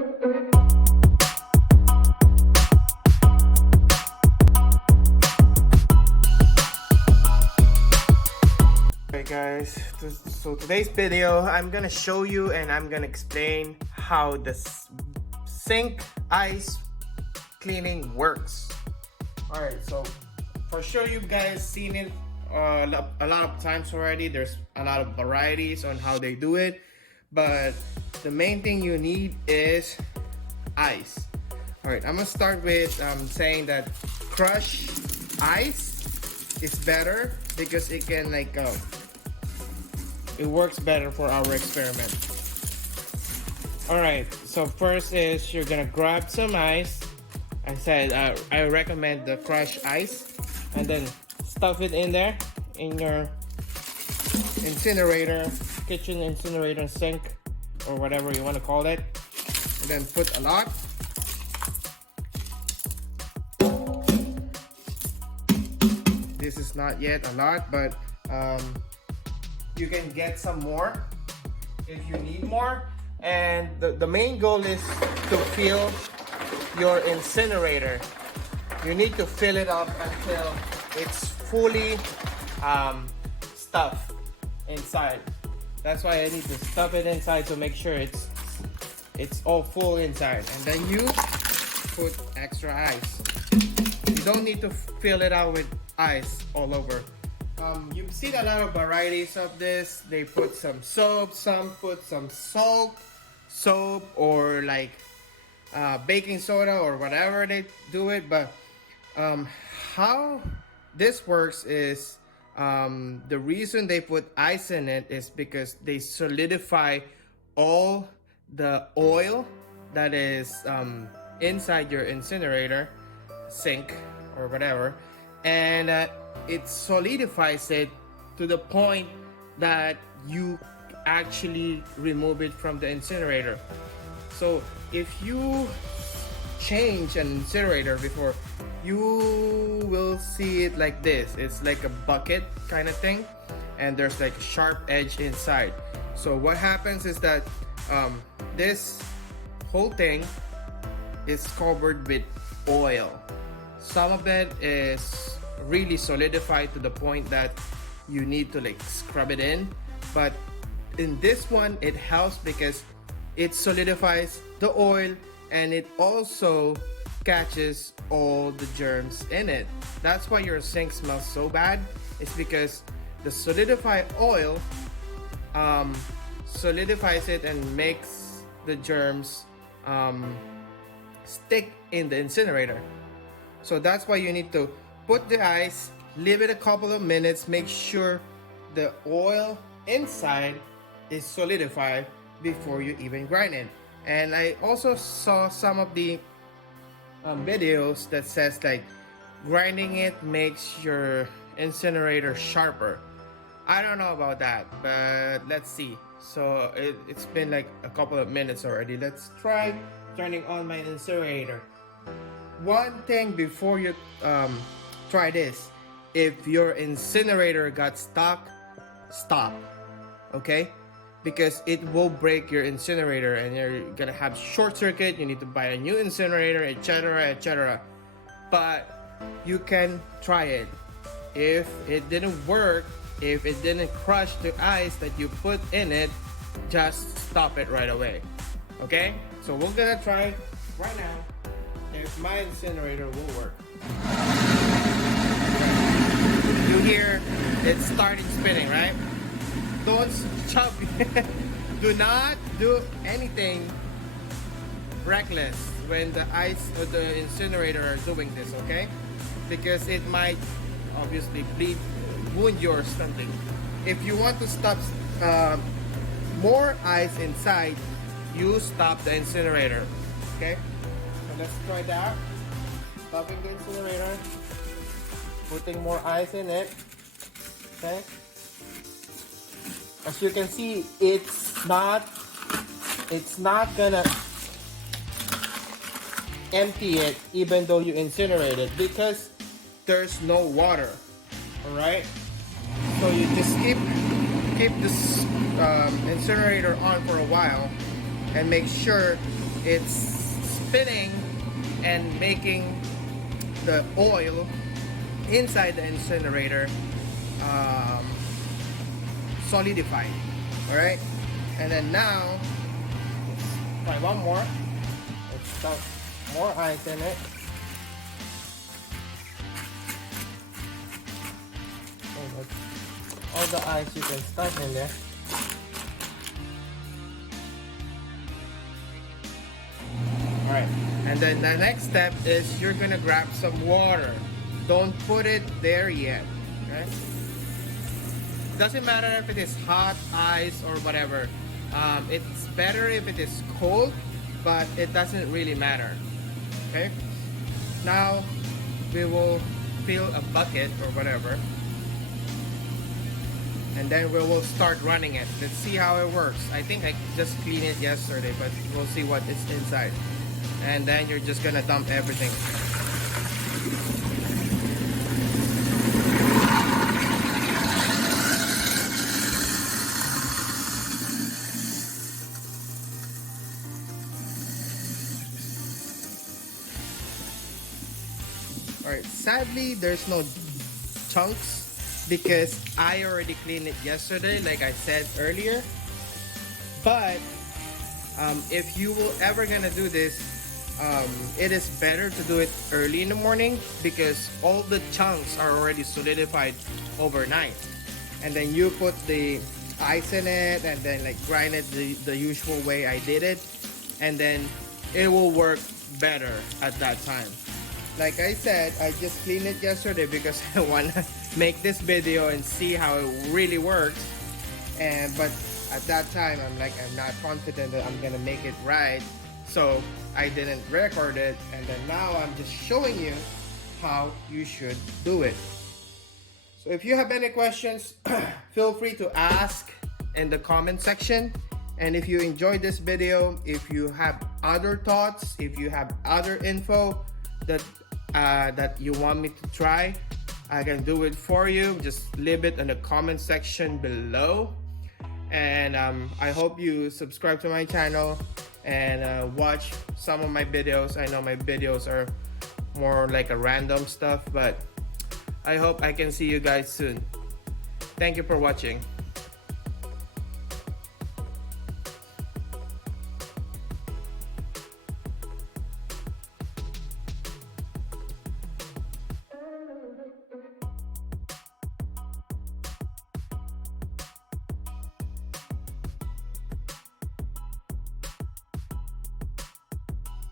Alright guys, so today's video I'm gonna show you and I'm gonna explain how the sink ice cleaning works. Alright, so for sure you guys seen it a lot of times already. There's a lot of varieties on how they do it, but the main thing you need is ice. Alright, I'm gonna start with saying that crushed ice is better because it can it works better for our experiment. Alright, so first is you're gonna grab some ice. I said I recommend the crushed ice, and then stuff it in there in your incinerator, kitchen incinerator sink, or whatever you want to call it, and then put a lot. This is not yet a lot, but you can get some more if you need more. And the main goal is to fill your incinerator. You need to fill it up until it's fully stuffed inside. That's why I need to stuff it inside to make sure it's all full inside. And then you put extra ice. You don't need to fill it out with ice all over. You've seen a lot of varieties of this. They put some soap, some put some soap or like baking soda or whatever they do it. But how this works is the reason they put ice in it is because they solidify all the oil that is inside your incinerator sink or whatever, and it solidifies it to the point that you actually remove it from the incinerator. So if you change an incinerator before, you will see it like this. It's like a bucket kind of thing, and there's like a sharp edge inside. So what happens is that this whole thing is covered with oil. Some of it is really solidified to the point that you need to like scrub it in, but in this one it helps because it solidifies the oil and it also catches all the germs in it. That's why your sink smells so bad. It's because the solidified oil solidifies it and makes the germs stick in the incinerator. So that's why you need to put the ice, leave it a couple of minutes, make sure the oil inside is solidified before you even grind it. And I also saw some of the videos that says like grinding it makes your incinerator sharper. I don't know about that, but let's see. So it's been like a couple of minutes already. Let's try turning on my incinerator. One thing before you try this, if your incinerator got stuck, stop, okay? Because it will break your incinerator and you're gonna have short circuit. You need to buy a new incinerator, etc., etc. But you can try it. If it didn't work, if it didn't crush the ice that you put in it, just stop it right away, okay? So we're gonna try right now if my incinerator will work. You hear it starting spinning, right? Don't chop. Do not do anything reckless when the ice or the incinerator are doing this, okay? Because it might obviously wound you or something. If you want to stop more ice inside, you stop the incinerator, okay? So let's try that. Stopping the incinerator, putting more ice in it, okay? As you can see, it's not gonna empty it even though you incinerate it because there's no water. All right, so you just keep this incinerator on for a while and make sure it's spinning and making the oil inside the incinerator solidify. Alright, and then now let's try one more. Let's stuff more ice in it. All the ice you can stuff in there. Alright, and then the next step is you're gonna grab some water. Don't put it there yet. Okay? Doesn't matter if it is hot, ice, or whatever. It's better if it is cold, but it doesn't really matter. Okay? Now we will fill a bucket or whatever. And then we will start running it. Let's see how it works. I think I just cleaned it yesterday, but we'll see what is inside. And then you're just gonna dump everything. Alright, sadly there's no chunks because I already cleaned it yesterday, like I said earlier. But if you will ever gonna do this, it is better to do it early in the morning because all the chunks are already solidified overnight. And then you put the ice in it and then like grind it the usual way I did it, and then it will work better at that time. Like I said, I just cleaned it yesterday because I wanna make this video and see how it really works. But at that time I'm not confident that I'm gonna make it right, so I didn't record it, and then now I'm just showing you how you should do it. So if you have any questions, feel free to ask in the comment section. And if you enjoyed this video, if you have other thoughts, if you have other info that you want me to try, I can do it for you. Just leave it in the comment section below. And I hope you subscribe to my channel and watch some of my videos. I know my videos are more like a random stuff, but I hope I can see you guys soon. Thank you for watching.